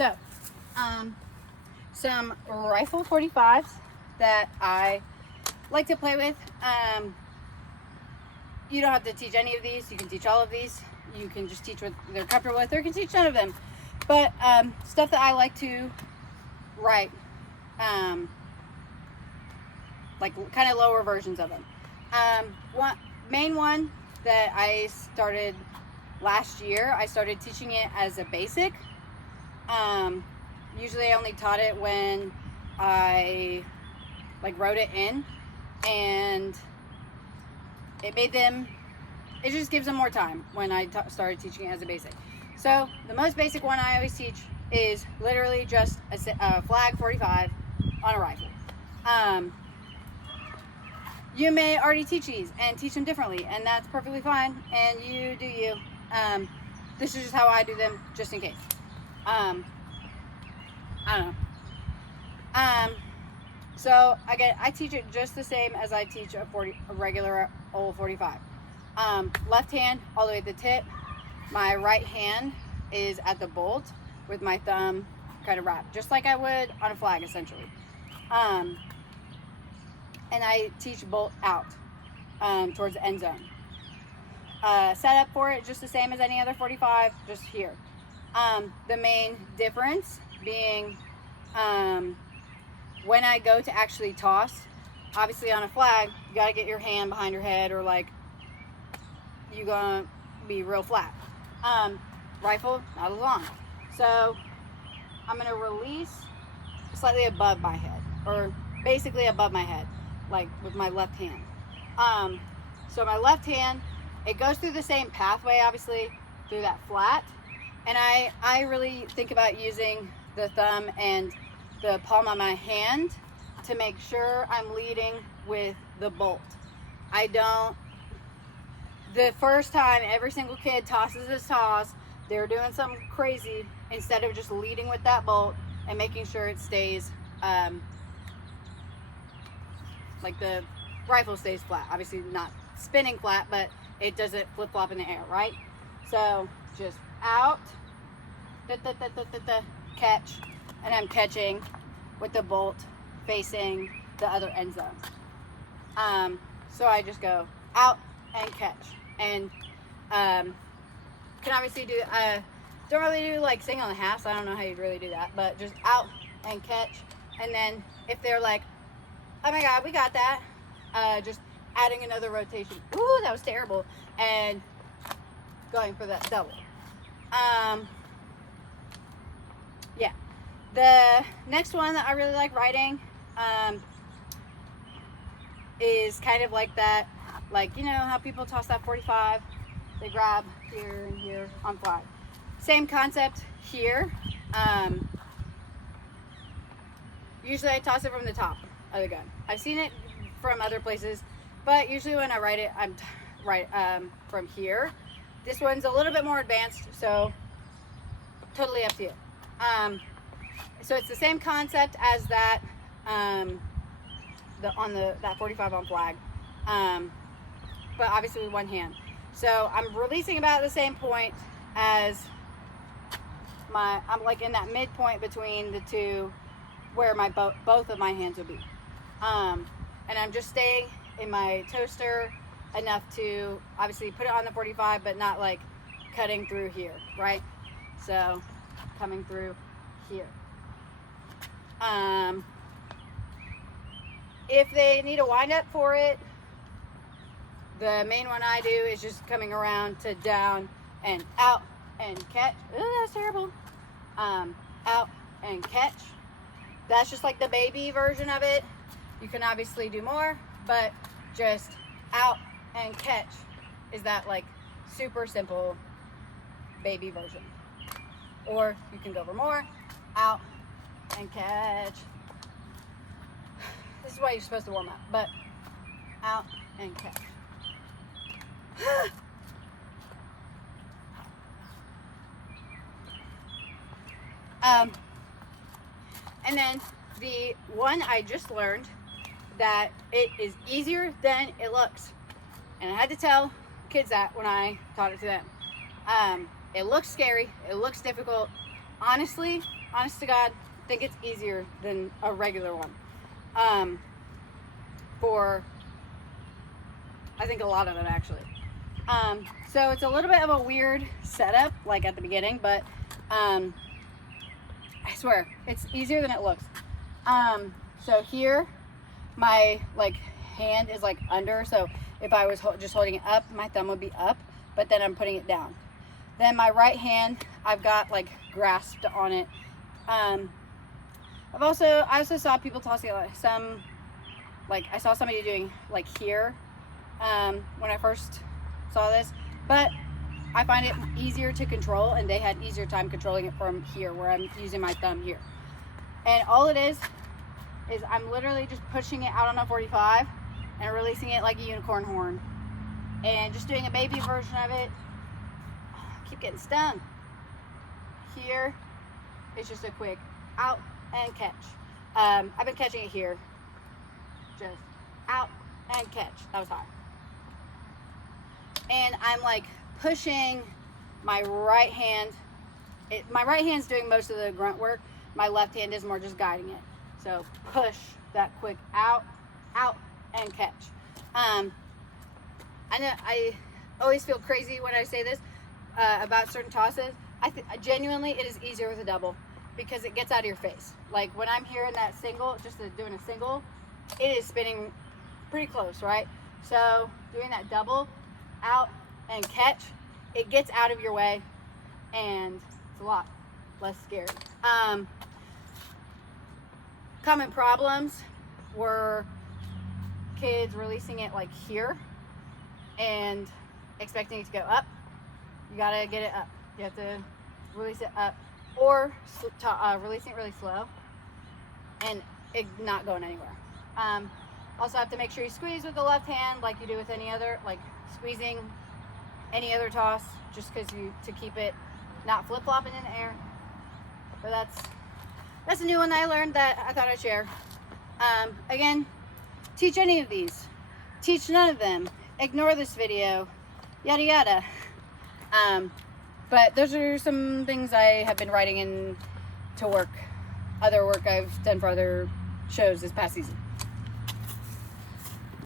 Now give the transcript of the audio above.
So, some rifle 45s that I like to play with. You don't have to teach any of these. You can teach all of these. You can just teach what they're comfortable with, or you can teach none of them. But stuff that I like to write, like kind of lower versions of them. Main one that I started last year, I started teaching it as a basic. Usually I only taught it when I wrote it in, and it just gives them more time when I started teaching it as a basic. So the most basic one I always teach is literally just a flag 45 on a rifle. You may already teach these and teach them differently, and that's perfectly fine, and you do you. This is just how I do them, just in case. I don't know. So again, I teach it just the same as I teach a regular old 45. Left hand all the way to the tip. My right hand is at the bolt with my thumb kind of wrapped, just like I would on a flag, essentially. And I teach bolt out towards the end zone. Setup for it just the same as any other 45, just here. The main difference being when I go to actually toss, obviously on a flag, you gotta get your hand behind your head, or you're gonna be real flat. Rifle, not as long. So I'm gonna release slightly above my head, or basically above my head, with my left hand. So my left hand, it goes through the same pathway, obviously, through that flat. And I really think about using the thumb and the palm of my hand to make sure I'm leading with the bolt. The first time every single kid tosses his toss, they're doing something crazy instead of just leading with that bolt and making sure it stays, the rifle stays flat. Obviously not spinning flat, but it doesn't flip-flop in the air, right? So just out, catch, and I'm catching with the bolt facing the other end zone. So I just go out and catch, and can obviously do, don't really do single and a half, so I don't know how you'd really do that, but just out and catch. And then if they're like, oh my god, we got that, just adding another rotation. Ooh, that was terrible. And going for that double. Yeah. The next one that I really like writing is kind of like that, you know how people toss that 45, they grab here and here on flag. Same concept here. Usually I toss it from the top of the gun. I've seen it from other places, but usually when I write it, I'm from here. This one's a little bit more advanced, so totally up to you. So it's the same concept as that, that 45 on flag, but obviously with one hand. So I'm releasing about the same point as I'm in that midpoint between the two, where both of my hands would be. And I'm just staying in my toaster enough to obviously put it on the 45, but not cutting through here, right? So coming through here. If they need a wind up for it, the main one I do is just coming around to down and out and catch. Ooh, that's terrible. Out and catch. That's just the baby version of it. You can obviously do more, but just out and catch is that super simple baby version. Or you can go for more. Out and catch. This is why you're supposed to warm up, but out and catch. And then the one I just learned that it is easier than it looks. And I had to tell kids that when I taught it to them. It looks scary. It looks difficult. Honestly, honest to God, think it's easier than a regular one. For, I think a lot of it actually. So it's a little bit of a weird setup, like at the beginning, but I swear, it's easier than it looks. So here, my like hand is like under, so if I was just holding it up, my thumb would be up, but then I'm putting it down. Then my right hand, I've got like grasped on it. I also saw people tossing like I saw somebody doing like here when I first saw this, but I find it easier to control, and they had easier time controlling it from here, where I'm using my thumb here. And all it is I'm literally just pushing it out on a 45 and releasing it like a unicorn horn, and just doing a baby version of it. I keep getting stung. Here, it's just a quick out and catch. I've been catching it here. Just out and catch. That was hot. And I'm like pushing my right hand. My right hand's doing most of the grunt work. My left hand is more just guiding it. So push that quick out, and catch. I know I always feel crazy when I say this about certain tosses. Genuinely, it is easier with a double because it gets out of your face. Like when I'm here in that single, just doing a single, it is spinning pretty close, right? So doing that double, out and catch, it gets out of your way, and it's a lot less scary. Common problems were kids releasing it like here and expecting it to go up. You gotta get it up. You have to release it up, or releasing it really slow and it not going anywhere. Also have to make sure you squeeze with the left hand like you do with any other, like squeezing any other toss, just because to keep it not flip-flopping in the air. But that's a new one that I learned that I thought I'd share. Again, teach any of these, teach none of them, ignore this video, yada yada. But those are some things I have been writing in to other work I've done for other shows this past season.